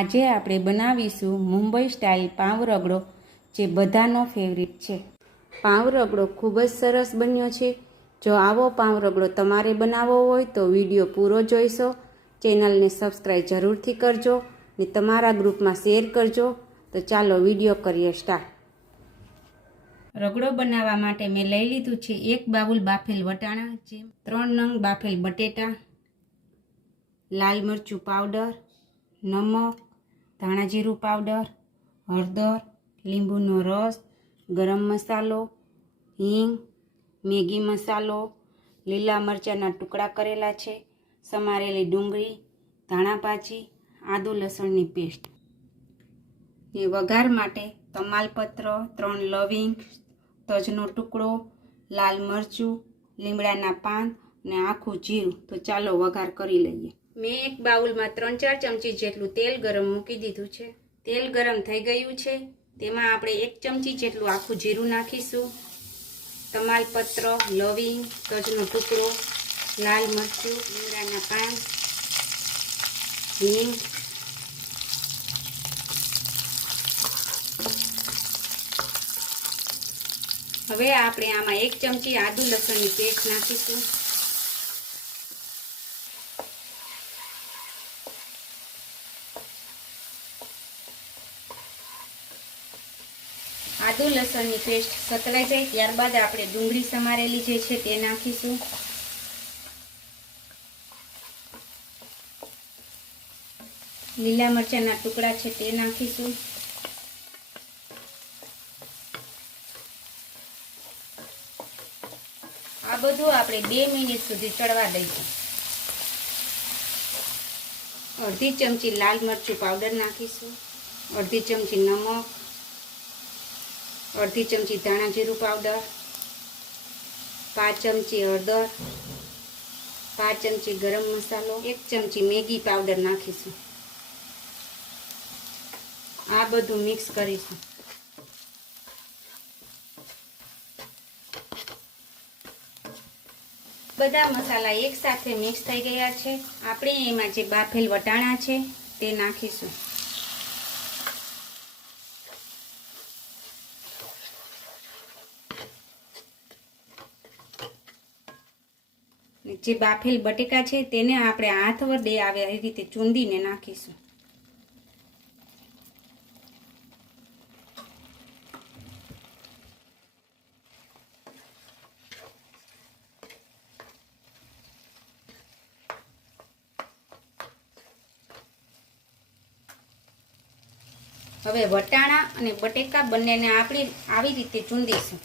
આજે આપણે બનાવીશું મુંબઈ સ્ટાઇલ પાવ રગડો, જે બધાનો ફેવરિટ છે। પાવ રગડો ખૂબ જ સરસ બન્યો છે। જો આવો પાવ રગડો તમારે બનાવવો હોય તો વિડીયો પૂરો જોઈશો। ચેનલને સબસ્ક્રાઈબ જરૂરથી કરજો ને તમારા ગ્રુપમાં શેર કરજો। તો ચાલો વિડીયો કરીએ સ્ટાર્ટ। રગડો બનાવવા માટે મેં લઈ લીધું છે 1 બાઉલ બાફેલ વટાણા, 3 નંગ બાફેલ બટેટા, લાલ મરચું પાવડર, નમક, ધાણા જીરું પાવડર, હળદર, લીંબુનો રસ, ગરમ મસાલો, હિંગ, મેગી મસાલો, લીલા મરચાંના ટુકડા કરેલા છે, સમારેલી ડુંગળી, ધાણા ભાજી, આદુ લસણની પેસ્ટ। એ વઘાર માટે તમાલપત્ર, 3 લવિંગ, તજનો ટુકડો, લાલ મરચું, લીમડાના પાન ને આખું જીરું। તો ચાલો વઘાર કરી લઈએ। મેં એક બાઉલમાં 3-4 ચમચી જેટલું તેલ ગરમ મૂકી દીધું છે। તેલ ગરમ થઈ ગયું છે, તેમાં આપણે 1 ચમચી જેટલું આખું જીરું નાખીશું, તમાલપત્ર, લવિંગ, તજનો ટુકડો, લાલ મરચું, લીમડાના પાન, હિંગ, હવે આપણે આમાં 1 ચમચી આદુ લસણની પેસ્ટ નાખીશું। આદુ લસણની પેસ્ટ સતળાઈ જાય ત્યારબાદ આપણે ડુંગળી સમારેલી જે છે તે નાખીશું। લીલા મરચાંના ટુકડા છે તે નાખીશું। આ બધું આપણે 2 મિનિટ સુધી ચડવા દઈશું। અડધી ચમચી લાલ મરચું પાવડર નાખીશું, અડધી ચમચી નમક, અડધી ચમચી ધાણા જીરું પાવડર, 5 ચમચી હળદર, 5 ચમચી ગરમ મસાલો, 1 ચમચી મેગી પાવડર નાખીશું। આ બધું મિક્સ કરીશું। બધા મસાલા એક સાથે મિક્સ થઈ ગયા છે। આપણે એમાં જે બાફેલ વટાણા છે તે નાખીશું। જે બાફેલ બટેકા છે તેને આપણે હાથ વડે આવે એ રીતે ચૂંદીને નાખીશું। હવે વટાણા અને બટેકા બંનેને આપણે આવી રીતે ચૂંદીશું।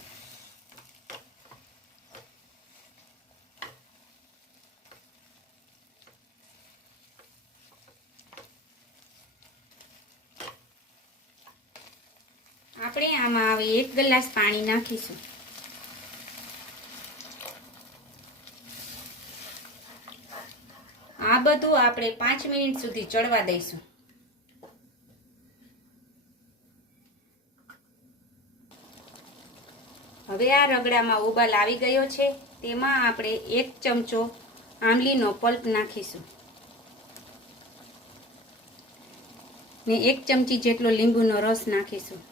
આપણે આમાં હવે 1 ગ્લાસ પાણી નાખીશું। આ બધું આપણે 5 મિનિટ સુધી ચડવા દઈશું। હવે આ રગડામાં ઉબાલ આવી ગયો છે, તેમાં આપણે 1 ચમચો આંબલીનો પલ્પ નાખીશું ને 1 ચમચી જેટલો લીંબુનો રસ નાખીશું।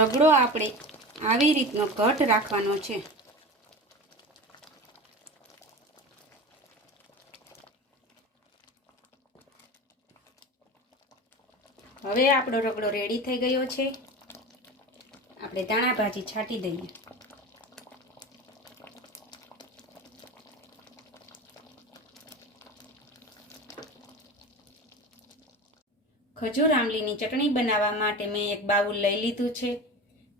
રગડો આપણે આવી રીતનો ઘટ રાખવાનો છે। હવે આપણો રગડો રેડી થઈ ગયો છે। આપણે ધાણા ભાજી છાંટી દઈએ। ખજૂર આંબલીની ચટણી બનાવવા માટે મેં 1 બાઉલ લઈ લીધું છે।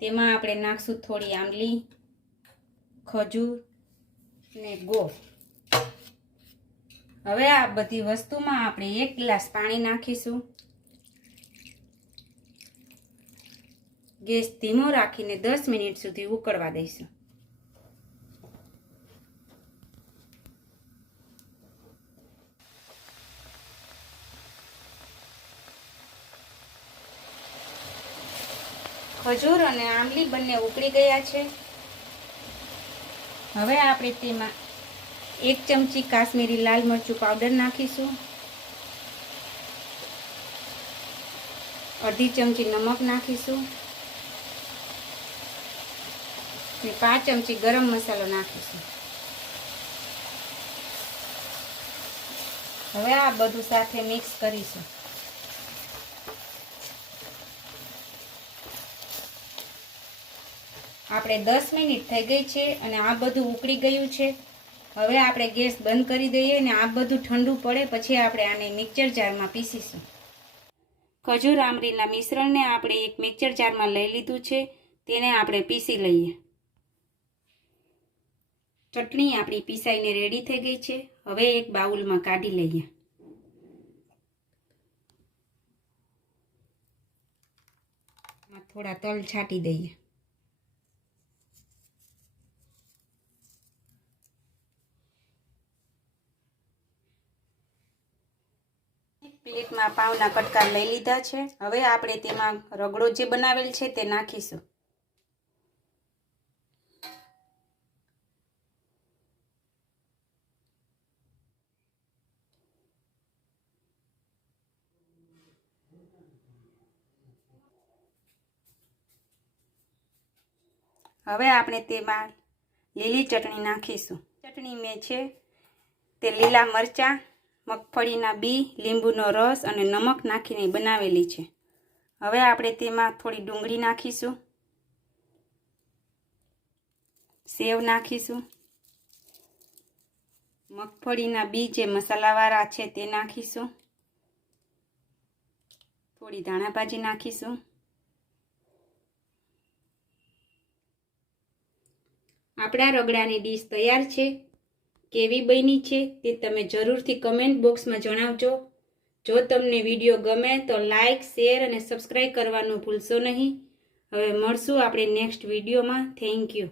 તેમાં આપણે નાખશું થોડી આંબલી, ખજૂર ને ગોળ। હવે આ બધી વસ્તુમાં આપણે 1 ગ્લાસ પાણી નાખીશું। ગેસ ધીમો રાખીને 10 મિનિટ સુધી ઉકળવા દઈશું। ખજૂર અને આંબલી બંને ઉકળી ગયા છે. હવે આપણે તેમાં 1 ચમચી કાશ્મીરી લાલ મરચું પાવડર નાખીશું. અડધી ચમચી નમક નાખીશું. 5 ચમચી ગરમ મસાલો નાખીશું. હવે આ બધું સાથે મિક્સ કરીશું. આપણે 10 મિનિટ થઈ ગઈ છે અને આ બધું ઉકળી ગયું છે. હવે આપણે ગેસ બંધ કરી દઈએ અને આ બધું ઠંડુ પડે પછી આપણે આને મિક્સર જારમાં પીસીશું. ખજૂર આમરીના મિશ્રણને આપણે એક મિક્સર જારમાં લઈ લીધું છે. તેને આપણે પીસી લઈએ. ચટણી આપણી પીસાઈને રેડી થઈ ગઈ છે. હવે એક બાઉલમાં કાઢી લઈએ. થોડા તલ છાંટી દઈએ. પ્લેટમાં પાવના કટકા લઈ લીધા છે. હવે આપણે તેમાં રગડો જે બનાવેલ છે તે નાખીશું. હવે આપણે તેમાં લીલી ચટણી નાખીશું. ચટણી મેં છે તે લીલા મરચાં, મગફળીના બી, લીંબુનો રસ અને નમક નાખીને બનાવેલી છે. હવે આપણે તેમાં થોડી ડુંગળી નાખીશું. સેવ નાખીશું. મગફળીના બી જે મસાલાવાળા છે તે નાખીશું. થોડી ધાણા ભાજી નાખીશું. આપણા રગડાની ડીશ તૈયાર છે. કેવી બની છે તે તમે જરૂરથી કમેન્ટ બોક્સમાં જણાવજો. જો તમને વિડીયો ગમે તો લાઈક, શેર અને સબસ્ક્રાઈબ કરવાનું ભૂલશો નહીં. હવે મળશું આપણે નેક્સ્ટ વિડીયોમાં. Thank you.